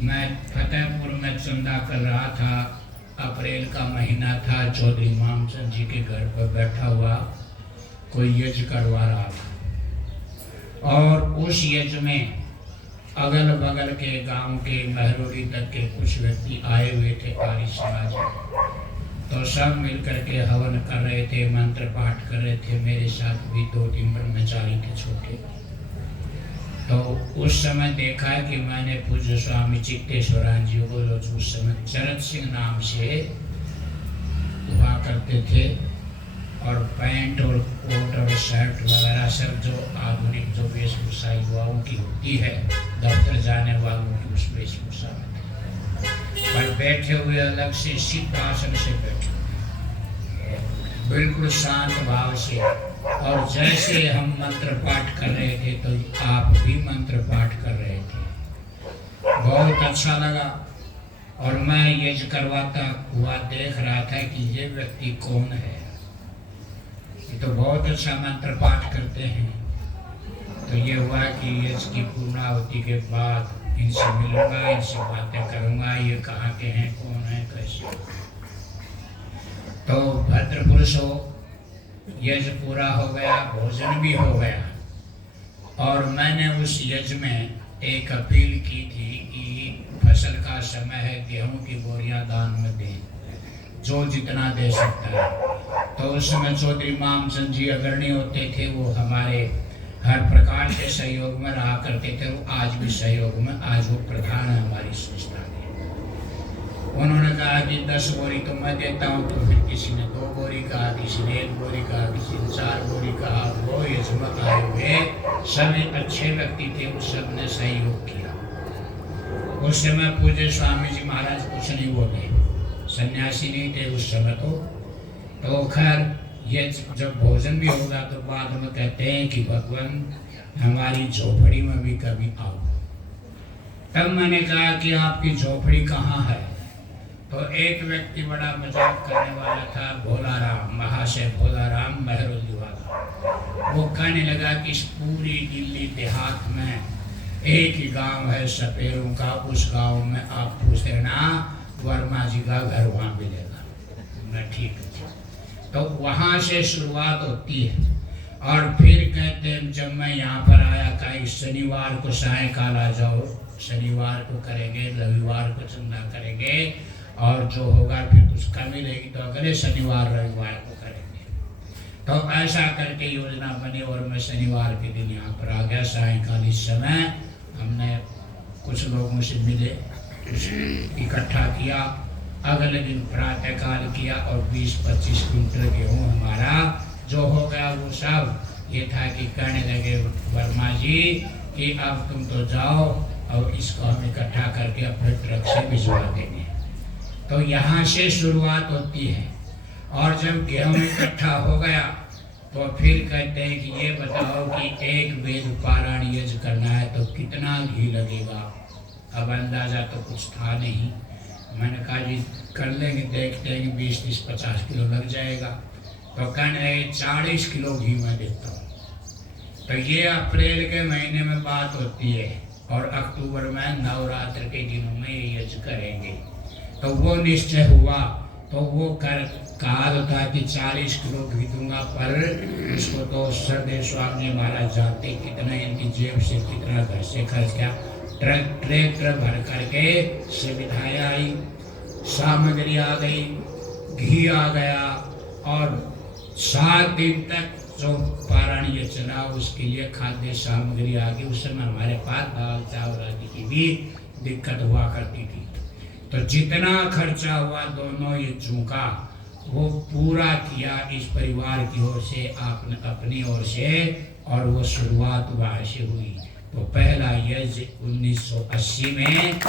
मैं फतेहपुर में चंदा कर रहा था। अप्रैल का महीना था। चौधरी मामचंद जी के घर पर बैठा हुआ कोई यज्ञ करवा रहा था और उस यज्ञ में अगल बगल के गांव के महरोली तक के कुछ व्यक्ति आए हुए थे, आर्य समाज। तो सब मिलकर के हवन कर रहे थे, मंत्र पाठ कर रहे थे। मेरे साथ भी 2-3 ब्रह्मचारी थे छोटे। तो उस समय देखा कि मैंने पूज्य स्वामी चित्तेश्वरान जी को, जो उस समय चरत सिंह नाम से हुआ करते थे, और पैंट और कोट और शर्ट वगैरह सब जो आधुनिक जो वेशभूषा युवाओं की होती है, दफ्तर जाने वालों की, उस वेशभूषा में पर बैठे हुए अलग से सिद्ध आसन से बैठे, बिल्कुल शांत भाव से। और जैसे हम मंत्र पाठ कर रहे थे तो आप भी मंत्र पाठ कर रहे थे। बहुत अच्छा लगा। और मैं यज्ञ करवाता हुआ देख रहा था कि ये व्यक्ति कौन है। ये तो बहुत अच्छा मंत्र पाठ करते हैं। तो ये हुआ कि यज्ञ की पूर्णाहुति के बाद इनसे मिलूंगा, इनसे बातें करूंगा, ये कहाँ के हैं, कौन है, कैसे। तो भद्र पुरुष हो, यज्ञ पूरा हो गया, भोजन भी हो गया। और मैंने उस यज्ञ में एक अपील की थी कि फसल का समय है, गेहूं की बोरियां दान में दें, जो जितना दे सकता है। तो उस समय चौधरी मामचंद जी अग्रणी होते थे, वो हमारे हर प्रकार के सहयोग में रहा करते थे। वो आज भी सहयोग में, आज वो प्रधान है हमारी संस्था के। उन्होंने कहा कि 10 बोरी तो मैं देता हूँ, तो फिर किसी ने 2 बोरी कहा, किसी ने 1 बोरी कहा, किसी ने 4 बोरी कहा। वो यजमत आए हुए सभी अच्छे व्यक्ति थे, उस सब ने सहयोग किया। उस समय पूज्य स्वामी जी महाराज कुछ नहीं बोले, सन्यासी नहीं थे उस समय। तो खैर ये जब भोजन भी होगा तो बाद में कहते हैं कि भगवान हमारी झोपड़ी में भी कभी आओ। तब मैंने कहा कि आपकी झोपड़ी कहाँ है। तो एक व्यक्ति बड़ा मजाक करने वाला था, भोलाराम, महाशय भोलाराम महरोली वाला। वो कहने लगा कि इस पूरी दिल्ली देहात में एक ही गांव है सपेरों का, उस गांव में आप पूछ लेना, वर्मा जी का घर वहाँ मिलेगा। मैं ठीक है। तो वहाँ से शुरुआत होती है। और फिर कहते हैं जब मैं यहाँ पर आया था, इस शनिवार को सायंकाल आ जाओ, शनिवार को करेंगे, रविवार को चंदा करेंगे, और जो होगा फिर कुछ कमी रहेगी तो अगले शनिवार रविवार को करेंगे। तो ऐसा करके योजना बनी और मैं शनिवार के दिन यहाँ पर आ गया। सायंकाल इस समय हमने कुछ लोगों से मिले, इकट्ठा किया। अगले दिन प्रातःकाल किया और 20-25 क्विंटल गेहूँ हमारा जो हो गया। वो सब ये था कि कहने लगे वर्मा जी कि अब तुम तो जाओ और इसको हम इकट्ठा करके अपने ट्रक से भिजवा देंगे। तो यहाँ से शुरुआत होती है। और जब गेहूँ इकट्ठा हो गया तो फिर कहते हैं कि ये बताओ कि एक वेद पारायण यज्ञ करना है तो कितना घी लगेगा। अब अंदाजा तो कुछ था नहीं। मैंने कहा जी कर लेंगे, देखते हैं कि 20-30-50 किलो लग जाएगा। तो कहने लगे 40 किलो घी मैं देता हूँ। तो ये अप्रैल के महीने में बात होती है और अक्टूबर में नवरात्र के दिनों में ये यज्ञ करेंगे। तो वो निश्चय हुआ। तो वो कहा था कि 40 किलो घी दूंगा, पर इसको तो सरदेव स्वामी महाराज जानते कितना इनकी जेब से, कितना घर से खर्च किया। ट्रैक्टर भर करके सुविधाएं आई, सामग्री आ गई, घी आ गया। और 7 दिन तक जो पारायण ये चला उसके लिए खाद्य सामग्री आ गई। उस समय हमारे पास दाल चावल आदि की भी दिक्कत हुआ करती थी। तो जितना खर्चा हुआ दोनों ये चूका वो पूरा किया इस परिवार की ओर से, आपने अपनी ओर से। और वो शुरुआत वहाँ से हुई। तो पहला यज्ञ 1980 में,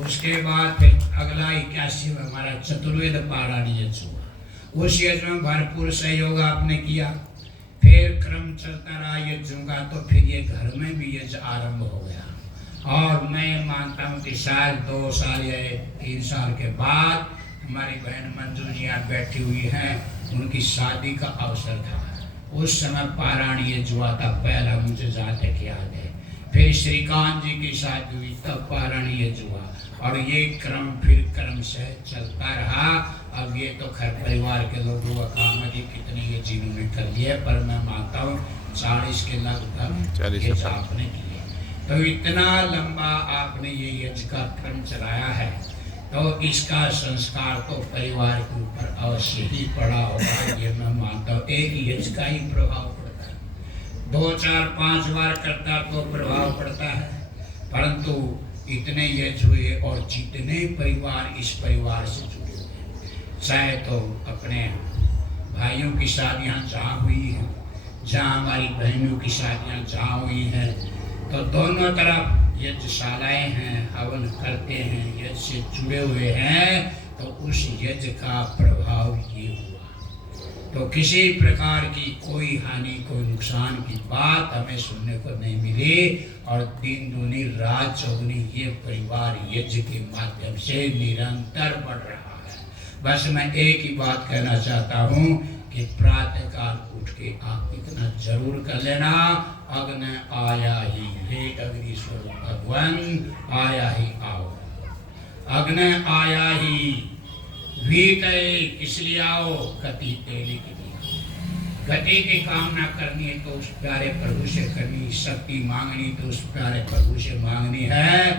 उसके बाद फिर अगला 81 में हमारा चतुर्वेद पारायण यज्ञ हुआ। उस यज्ञ में भरपूर सहयोग आपने किया। फिर क्रम चलता रहा यज्ञों का। तो फिर ये घर में भी यज्ञ आरंभ हो गया। और मैं मानता हूँ कि शायद 2 साल या 3 साल के बाद हमारी बहन मंजू जी यहाँ बैठी हुई हैं, उनकी शादी का अवसर था। उस समय पारायण यज्ञ हुआ था पहला, मुझे जहाँ तक याद है। फिर फिर श्रीकांत जी की शादी हुई, तब पारण यज्ञ हुआ, और ये क्रम फिर क्रम से चलता रहा। अब ये तो खैर परिवार के लोगों का काम है कि कितने ये जिन्होंने कर दिया, पर मैं मानता हूँ 40 के लगभग ये आपने किए। तो इतना लंबा आपने ये यज्ञ का क्रम चलाया है, तो इसका संस्कार तो परिवार के ऊपर अवश्य ही पड़ा होगा, ये मैं मानता हूँ। एक यज्ञ का ही प्रभाव पड़ता है, 2, 4, 5 बार करता तो प्रभाव पड़ता है, परंतु इतने यज्ञ हुए और जितने परिवार इस परिवार से जुड़े हुए, चाहे तो अपने भाइयों की शादियाँ जहाँ हुई हैं, जहाँ हमारी बहनों की शादियाँ जहाँ हुई हैं, तो दोनों तरफ यज्ञशालाएँ हैं, हवन करते हैं, यज्ञ से जुड़े हुए हैं, तो उस यज्ञ का प्रभाव ये हुआ। तो किसी प्रकार की कोई हानि, कोई नुकसान की बात हमें सुनने को नहीं मिली, और दिन दूनी रात चौगुनी ये परिवार यज्ञ के माध्यम से निरंतर बढ़ रहा है। बस मैं एक ही बात कहना चाहता हूँ कि प्रातः काल उठ के आप इतना जरूर कर लेना, अग्नि आया ही, हे अग्निश्वर भगवान आया ही आओ, अग्नि आया ही, वीतये इसलिए आओ, गति तेली की गति की कामना करनी है तो उस प्यारे प्रभु से करनी, शक्ति मांगनी तो उस प्यारे प्रभु से मांगनी है,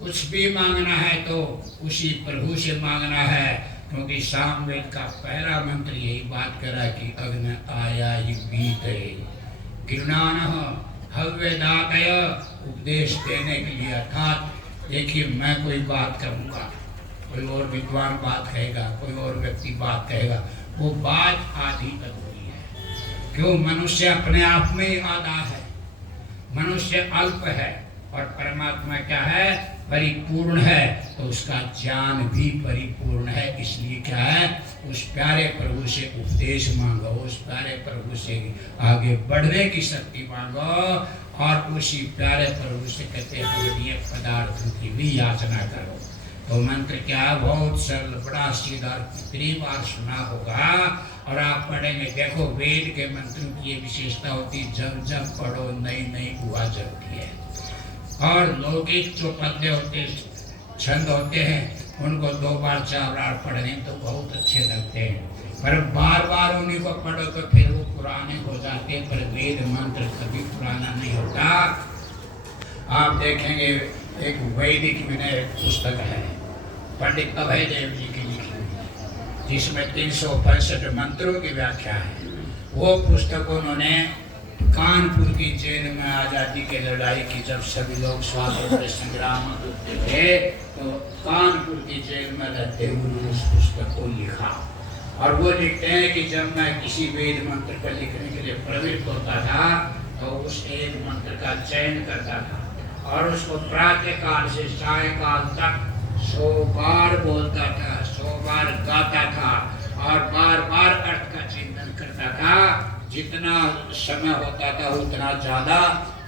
कुछ भी मांगना है तो उसी प्रभु से मांगना है, क्योंकि सामवेद का पहला मंत्र यही बात करा कि अग्नि आया ही बीते गिरनान हव्यदातय, उपदेश देने के लिए। अर्थात देखिए, मैं कोई बात करूँगा, कोई और विद्वान बात कहेगा, कोई और व्यक्ति बात कहेगा, वो बात आधी अधूरी है। क्यों? मनुष्य अपने आप में ही आधा है, मनुष्य अल्प है, और परमात्मा क्या है? परिपूर्ण है, तो उसका ज्ञान भी परिपूर्ण है। इसलिए क्या है? उस प्यारे प्रभु से उपदेश मांगो, उस प्यारे प्रभु से आगे बढ़ने की शक्ति मांगो, और उसी प्यारे प्रभु से कहते हैं पदार्थों की भी याचना करो। तो मंत्र क्या है? बहुत सरल, बड़ा सीधा, कितनी बार सुना होगा, और आप पढ़ेंगे। देखो, वेद के मंत्रों की ये विशेषता होती है, जब जब पढ़ो नई नई बुआ जगती है। और लौकिक जो पद्य होते हैं, छंद होते हैं, उनको 2 बार 4 बार पढ़ने तो बहुत अच्छे लगते हैं, पर बार बार उन्हीं को पढ़ो तो फिर वो पुराने हो जाते हैं। पर वेद मंत्र कभी पुराना नहीं होता। आप देखेंगे, एक वैदिक विनय पुस्तक है, पंडित अभय देव जी की लिखी हुई, जिसमें 365 मंत्रों की व्याख्या है। वो पुस्तक उन्होंने कानपुर की जेल में आज़ादी की लड़ाई की, जब सभी लोग स्वातंत्र संग्राम करते थे, तो कानपुर की जेल में रहते हुए उस पुस्तक को लिखा। और वो लिखते हैं कि जब मैं किसी वेद मंत्र पर लिखने के लिए प्रवृत्त होता था, तो उस एक मंत्र का चयन करता था, और उसको प्रातः काल से सायकाल तक 100 बार बोलता था, 100 बार गाता था, और बार बार अर्थ का चिंतन करता था। जितना समय होता था उतना ज़्यादा,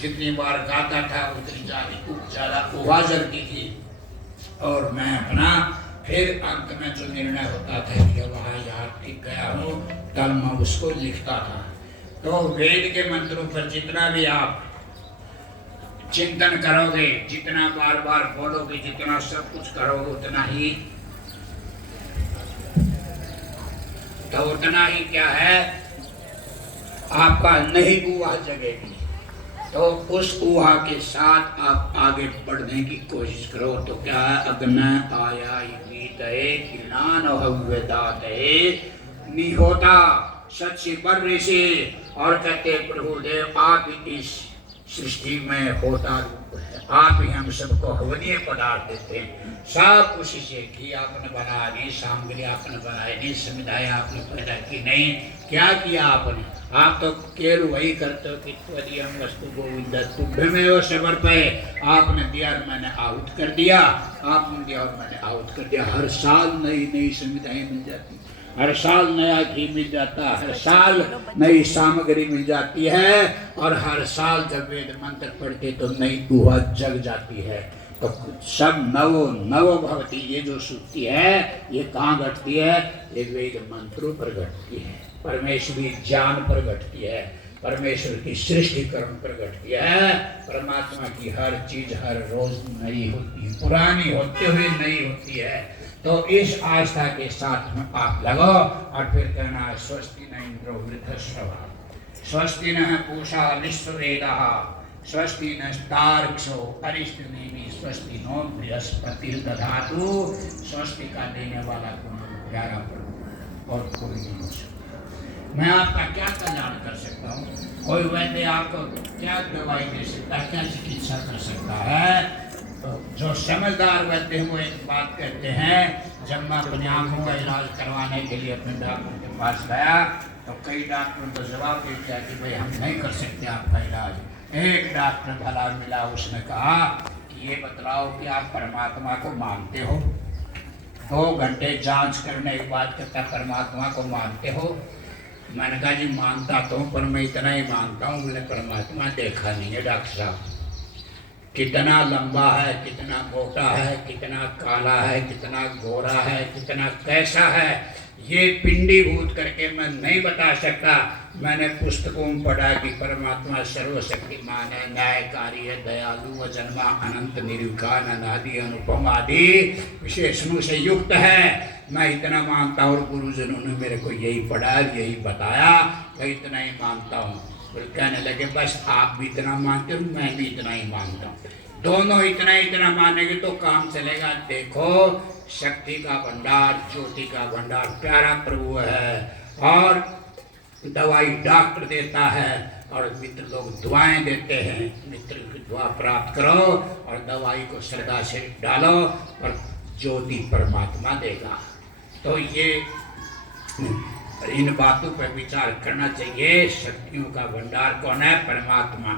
जितनी बार गाता था उतनी ज़्यादा उभाजन की थी। और मैं अपना फिर अंत में जो निर्णय होता था कि वहाँ यार ठीक गया हूँ, तब मैं उसको लिखता था। तो वेद के मंत्रों पर जितना भी आप चिंतन करोगे, जितना बार बार बोलोगे, जितना सब कुछ करोगे, उतना ही क्या है, आपका नई ऊहा जगेगी। तो उस ऊहा के साथ आप आगे बढ़ने की कोशिश करो। तो क्या है? अग्नि आया निहोता सच्ची बर्रे से, और कहते प्रभुदेव आप इस सृष्टि में होता रूप है, आप ही हम सबको हवनीय पदार्थ देते हैं। सब कुछ से घी आपने बनाया नहीं, सामग्री आपने बनाई नहीं, सुविधाएं आपने पैदा की नहीं, क्या किया आपने? आप तो केवल वही करते हो कि त्वदीयं वस्तु गोविंद तुभ्यमेव समर्पये, आपने दिया और मैंने आहुत कर दिया, आपने दिया और मैंने आहुत कर दिया। हर साल नई नई सुविधाएं मिल जाती, हर साल नया घी मिल जाता है, हर साल नई सामग्री मिल जाती है, और हर साल जब वेद मंत्र पढ़ते तो नई ऊहा जग जाती है। तो सब नवो नवो भवती, ये जो सुक्ति है ये कहाँ घटती है? ये वेद मंत्रों पर घटती है, परमेश्वरी ज्ञान पर घटती है। परमेश्वर की सृष्टि कर्म प्रकट किया है। परमात्मा की हर चीज हर रोज नई होती है, पुरानी होते हुए नई होती है। तो इस आस्था के साथ में आप लगो और फिर कहना है स्वस्ति न इंद्रो वृद्धश्रवा, स्वस्ति न पूषा विश्ववेदः, स्वस्ति नस्तार्क्ष्यो अरिष्टनेमि, स्वस्ति नो बृहस्पति दधातु। स्वस्ति का देने वाला तुम्हारा प्यारा प्रभु और कोई नहीं हो सकता। मैं आपका क्या कल्याण कर सकता हूँ? कोई वैद्य आपको क्या दवाई दे सकता है, क्या चिकित्सा कर सकता है? तो जो समझदार वैद्य हैं वो एक बात कहते हैं, जब मैं अपनी आँखों का इलाज करवाने के लिए अपने डॉक्टर के पास गया तो कई डॉक्टरों को जवाब दे दिया कि भाई हम नहीं कर सकते आपका इलाज। एक डॉक्टर भला मिला, उसने कहा कि ये बतलाओ कि आप परमात्मा को मानते हो? 2 घंटे जांच करने के बाद कहता परमात्मा को मानते हो? मैंने कहा जी मानता तो हूँ, पर मैं इतना ही मानता हूँ मैंने परमात्मा देखा नहीं है डॉक्टर साहब। कितना लंबा है, कितना मोटा है, कितना काला है, कितना गोरा है, कितना कैसा है, ये पिंडीभूत करके मैं नहीं बता सकता। मैंने पुस्तकों में पढ़ा कि परमात्मा सर्वशक्तिमान है, न्यायकारी है, दयालु व जन्मा अनंत निर्विकार अनादि अनुपम आदि विशेषणों से युक्त है। मैं इतना मानता हूँ और गुरुजनों ने मेरे को यही पढ़ा, यही बताया, मैं इतना ही मानता हूँ। फिर कहने लगे बस आप भी इतना मानते हो, मैं भी इतना ही मानता हूँ, दोनों इतना इतना मानेंगे तो काम चलेगा। देखो शक्ति का भंडार, ज्योति का भंडार प्यारा प्रभु है, और दवाई डॉक्टर देता है और मित्र लोग दुआएं देते हैं। मित्र की दुआ प्राप्त करो और दवाई को श्रद्धा से डालो और ज्योति परमात्मा देगा। तो ये इन बातों पर विचार करना चाहिए। शक्तियों का भंडार कौन है? परमात्मा।